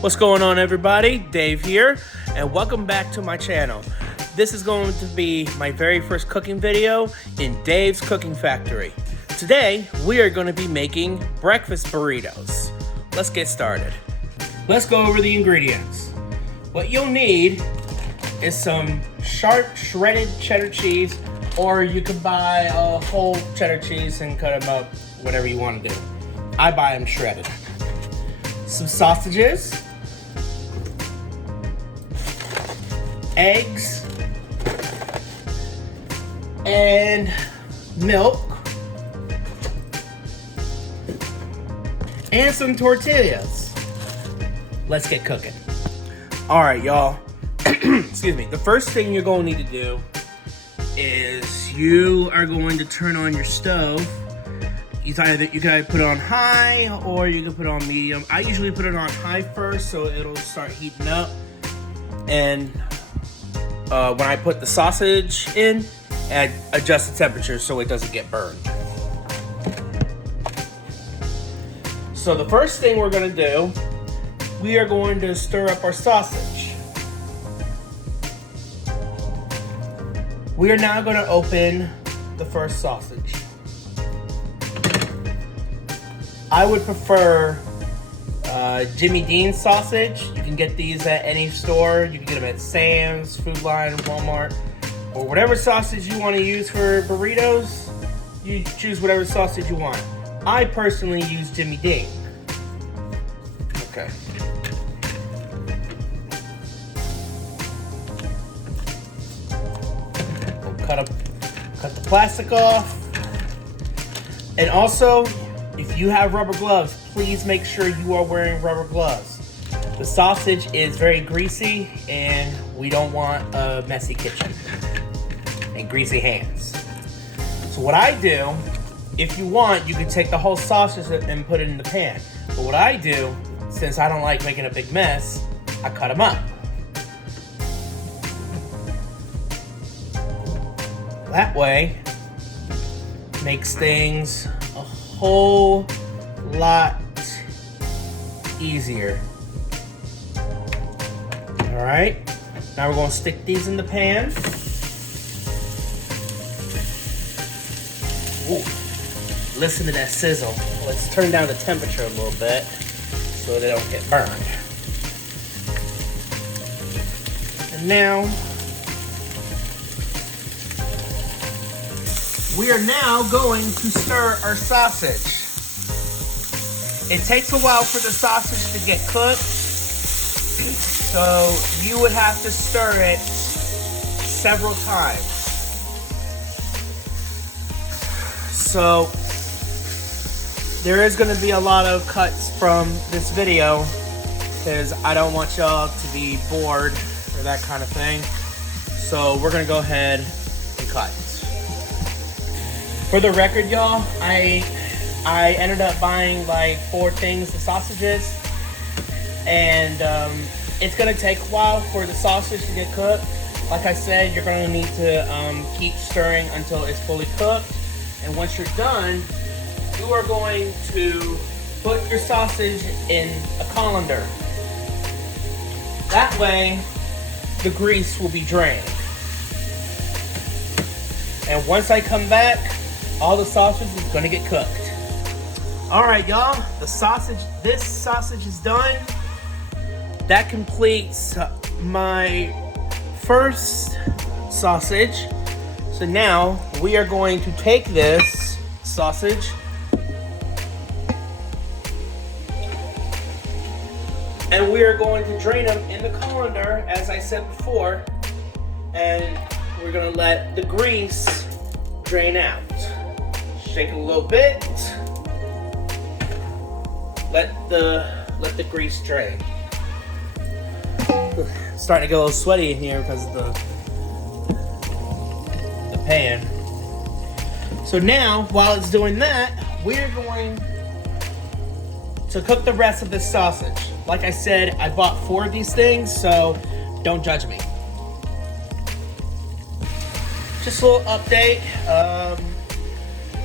What's going on, everybody? Dave here, and welcome back to my channel. This is going to be my very first cooking video in Dave's Cooking Factory. Today, we are going to be making breakfast burritos. Let's get started. Let's go over the ingredients. What you'll need is some sharp shredded cheddar cheese, or you could buy a whole cheddar cheese and cut them up, whatever you want to do. I buy them shredded. Some sausages, eggs, and milk, and some tortillas. Let's get cooking. All right, y'all. Excuse me. The first thing you're going to need to do is you are going to turn on your stove. You can either put it on high or you can put it on medium. I usually put it on high first so it'll start heating up. And when I put the sausage in, I adjust the temperature so it doesn't get burned. So the first thing we're gonna do, we are going to stir up our sausage. We are now gonna open the first sausage. I would prefer Jimmy Dean's sausage. You can get these at any store. You can get them at Sam's, Food Line, Walmart, or whatever sausage you want to use for burritos. You choose whatever sausage you want. I personally use Jimmy Dean. Okay. We'll cut the plastic off. And also, if you have rubber gloves, please make sure you are wearing rubber gloves. The sausage is very greasy and we don't want a messy kitchen and greasy hands. So what I do, if you want, you can take the whole sausage and put it in the pan. But what I do, since I don't like making a big mess, I cut them up. That way, makes things a whole lot easier. All right, now we're going to stick these in the pan. Ooh, listen to that sizzle. Let's turn down the temperature a little bit so they don't get burned. And now we are now going to stir our sausage. It takes a while for the sausage to get cooked, so you would have to stir it several times. So there is going to be a lot of cuts from this video because I don't want y'all to be bored or that kind of thing. So we're going to go ahead and cut. For the record, y'all, I ended up buying like 4 things of sausages, and it's gonna take a while for the sausage to get cooked. Like I said, you're gonna need to keep stirring until it's fully cooked, and once you're done, you are going to put your sausage in a colander. That way, the grease will be drained. And once I come back, all the sausage is gonna get cooked. All right, y'all, this sausage is done. That completes my first sausage. So now we are going to take this sausage and we are going to drain them in the colander, as I said before, and we're gonna let the grease drain out. Shake it a little bit. Let the grease drain. It's starting to get a little sweaty in here because of the pan. So now, while it's doing that, we're going to cook the rest of this sausage. Like I said, I bought 4 of these things, so don't judge me. Just a little update.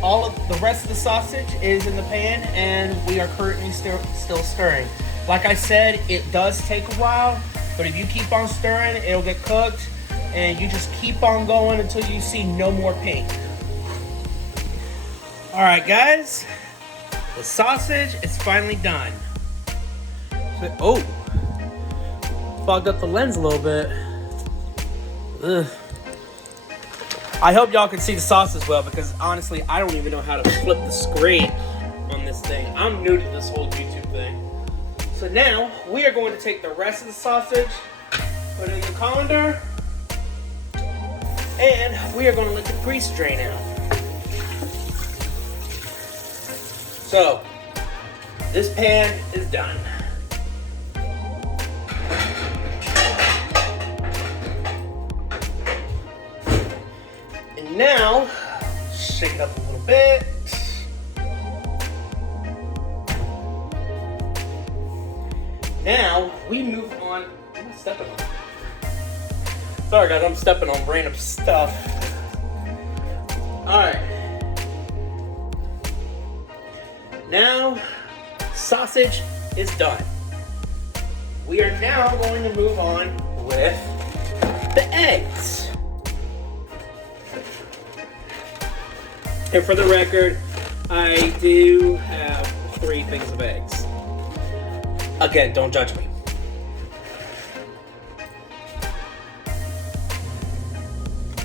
All of the rest of the sausage is in the pan, and we are currently still stirring. Like I said, it does take a while, but if you keep on stirring, it'll get cooked, and you just keep on going until you see no more pink. All right, guys, the sausage is finally done. Oh, fogged up the lens a little bit. Ugh. I hope y'all can see the sausage well, because honestly, I don't even know how to flip the screen on this thing. I'm new to this whole YouTube thing. So now, we are going to take the rest of the sausage, put it in the colander, and we are going to let the grease drain out. So, this pan is done. And now, shake it up a little bit. Now, we move on. What am I stepping on? Sorry guys, I'm stepping on random stuff. Alright. Now, sausage is done. We are now going to move on with the eggs. And for the record, I do have 3 things of eggs. Again, don't judge me.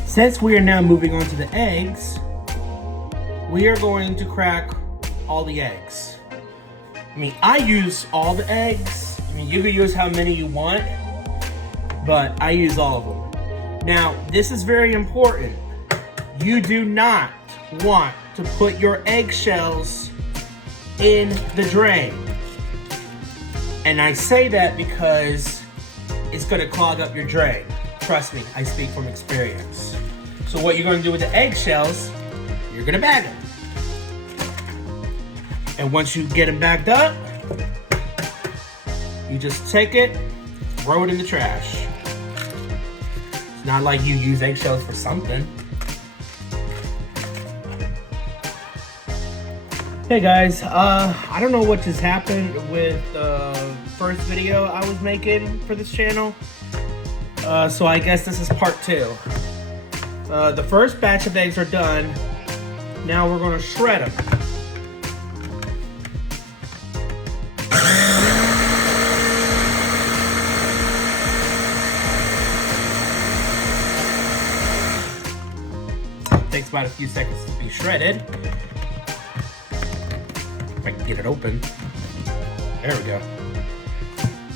Since we are now moving on to the eggs, we are going to crack all the eggs. I mean, I use all the eggs. I mean, you can use how many you want, but I use all of them. Now, this is very important. You do not want to put your eggshells in the drain. And I say that because it's going to clog up your drain. Trust me, I speak from experience. So what you're going to do with the eggshells, you're going to bag them. And once you get them bagged up, you just take it, throw it in the trash. It's not like you use eggshells for something. Hey guys, I don't know what just happened with the first video I was making for this channel. So I guess this is part 2. The first batch of eggs are done. Now we're gonna shred them. Takes about a few seconds to be shredded. If I can get it open. There we go.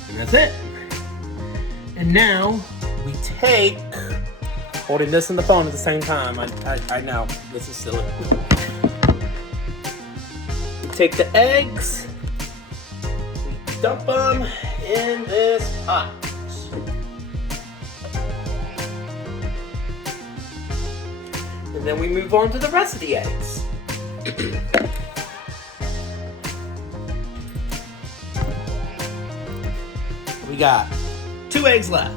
And that's it. And now we take, holding this and the phone at the same time. I know, this is silly. We take the eggs, we dump them in this pot. And then we move on to the rest of the eggs. We got 2 eggs left.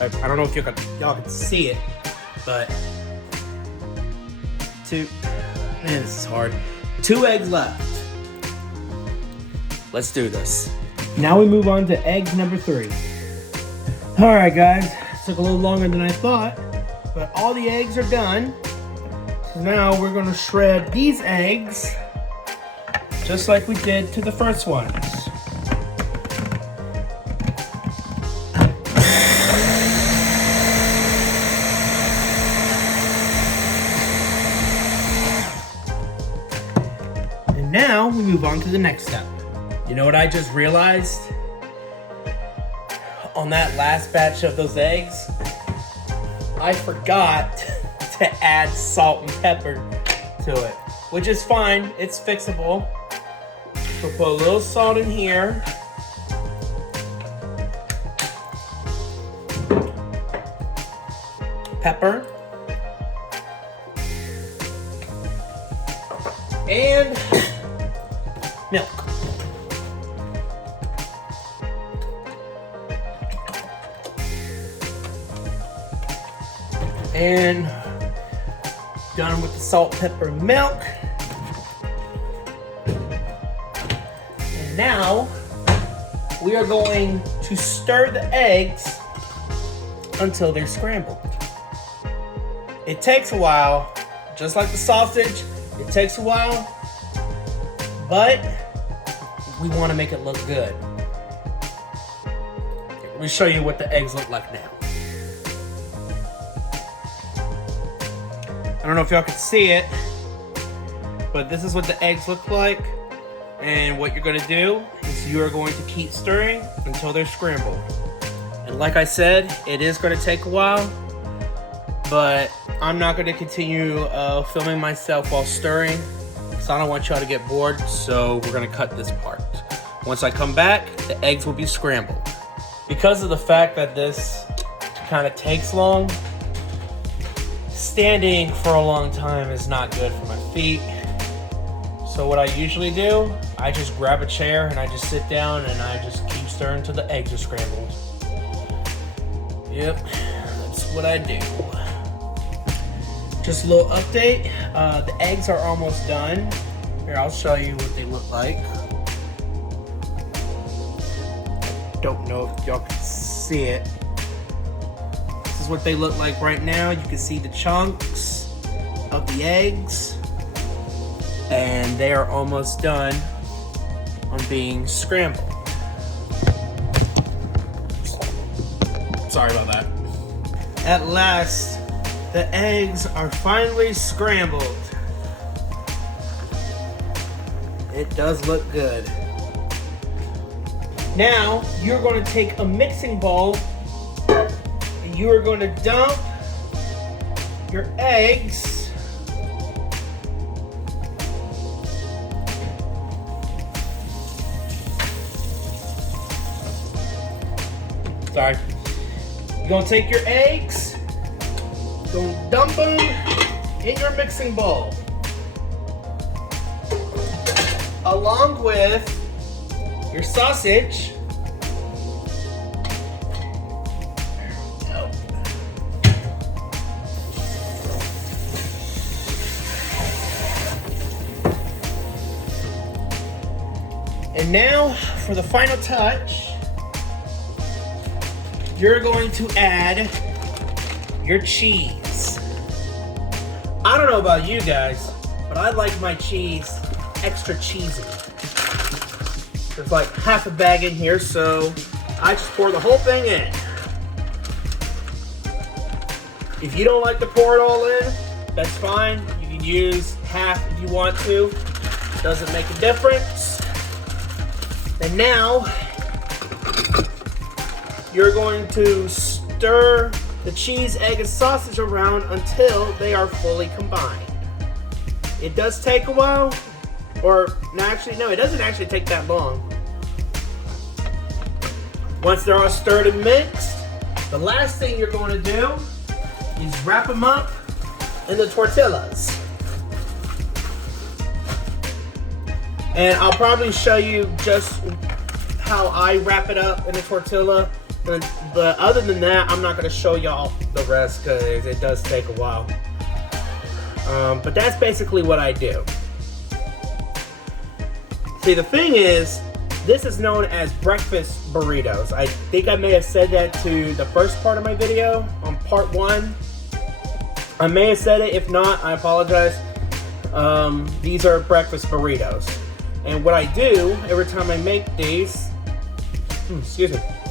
I don't know if y'all can see it, but 2, man, this is hard. 2 eggs left. Let's do this. Now we move on to egg number 3. All right, guys, took a little longer than I thought, but all the eggs are done. So now we're gonna shred these eggs just like we did to the first ones. Now we move on to the next step. You know what I just realized? On that last batch of those eggs, I forgot to add salt and pepper to it, which is fine, it's fixable. We'll put a little salt in here. Pepper. And milk. And done with the salt, pepper, and milk. And now we are going to stir the eggs until they're scrambled. It takes a while, just like the sausage, it takes a while, but we want to make it look good. Let me show you what the eggs look like now. I don't know if y'all can see it, but this is what the eggs look like. And what you're gonna do is you are going to keep stirring until they're scrambled. And like I said, it is gonna take a while, but I'm not gonna continue filming myself while stirring, because I don't want y'all to get bored, so we're gonna cut this part. Once I come back, the eggs will be scrambled. Because of the fact that this kind of takes long, standing for a long time is not good for my feet. So what I usually do, I just grab a chair and I just sit down and I just keep stirring till the eggs are scrambled. Yep, that's what I do. Just a little update. The eggs are almost done. Here, I'll show you what they look like. Don't know if y'all can see it. This is what they look like right now. You can see the chunks of the eggs. And they are almost done on being scrambled. Sorry about that. At last, the eggs are finally scrambled. It does look good. Now, you're going to take a mixing bowl and you are going to dump your eggs Sorry. You're gonna take your eggs, gonna dump them in your mixing bowl, along with your sausage. There we go. And now for the final touch. You're going to add your cheese. I don't know about you guys, but I like my cheese extra cheesy. There's like half a bag in here, so I just pour the whole thing in. If you don't like to pour it all in, that's fine. You can use half if you want to. Doesn't make a difference. And now, you're going to stir the cheese, egg, and sausage around until they are fully combined. It does take a while, or actually, no, it doesn't actually take that long. Once they're all stirred and mixed, the last thing you're going to do is wrap them up in the tortillas. And I'll probably show you just how I wrap it up in a tortilla. But other than that, I'm not going to show y'all the rest because it does take a while. But that's basically what I do. See, the thing is, this is known as breakfast burritos. I think I may have said that to the first part of my video, on part 1. I may have said it. If not, I apologize. These are breakfast burritos. And what I do every time I make these,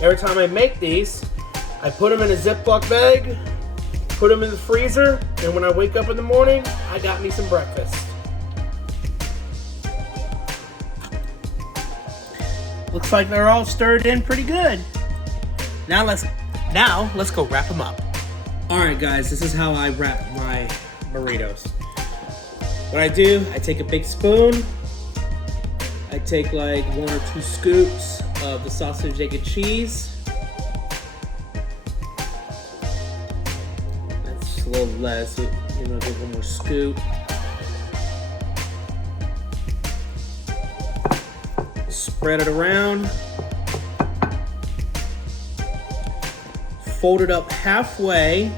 every time I make these, I put them in a Ziploc bag, put them in the freezer, and when I wake up in the morning, I got me some breakfast. Looks like they're all stirred in pretty good. Now let's go wrap them up. All right, guys, this is how I wrap my burritos. What I do, I take a big spoon, I take like 1 or 2 scoops of the sausage, egg, and cheese. That's a little less, so you know, give 1 more scoop. Spread it around. Fold it up halfway.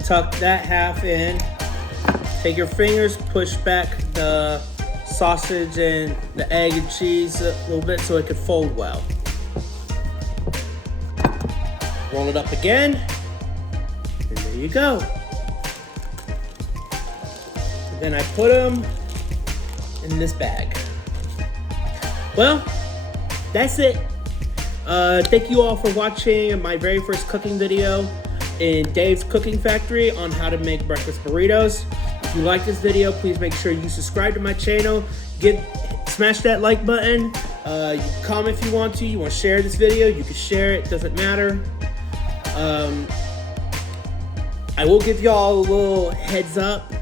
Tuck that half in. Take your fingers, push back the sausage and the egg and cheese a little bit so it could fold well. Roll it up again, and there you go. And then I put them in this bag. Well, that's it. Thank you all for watching my very first cooking video in Dave's Cooking Factory on how to make breakfast burritos. If you like this video, please make sure you subscribe to my channel. Smash that like button. You can comment if you want to. You want to share this video, you can share it. Doesn't matter. I will give y'all a little heads up.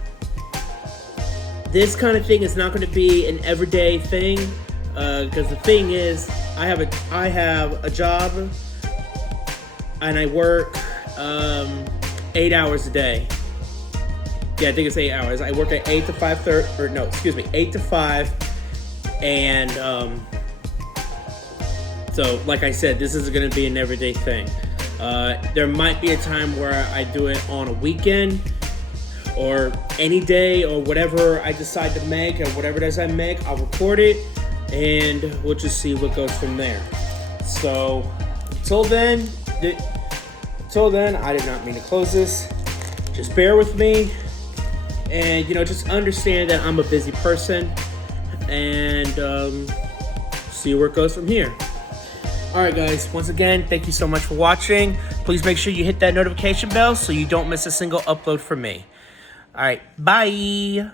This kind of thing is not going to be an everyday thing, because the thing is, I have a job and I work 8 hours a day. Yeah, I think it's 8 hours. I work at 8 to 5:30, or no, excuse me, 8 to 5. And so, like I said, this isn't going to be an everyday thing. There might be a time where I do it on a weekend or any day or whatever I decide to make, or whatever it is I make, I'll record it and we'll just see what goes from there. So until then, I did not mean to close this. Just bear with me. And, just understand that I'm a busy person, and see where it goes from here. Alright guys, once again, thank you so much for watching. Please make sure you hit that notification bell so you don't miss a single upload from me. Alright, bye!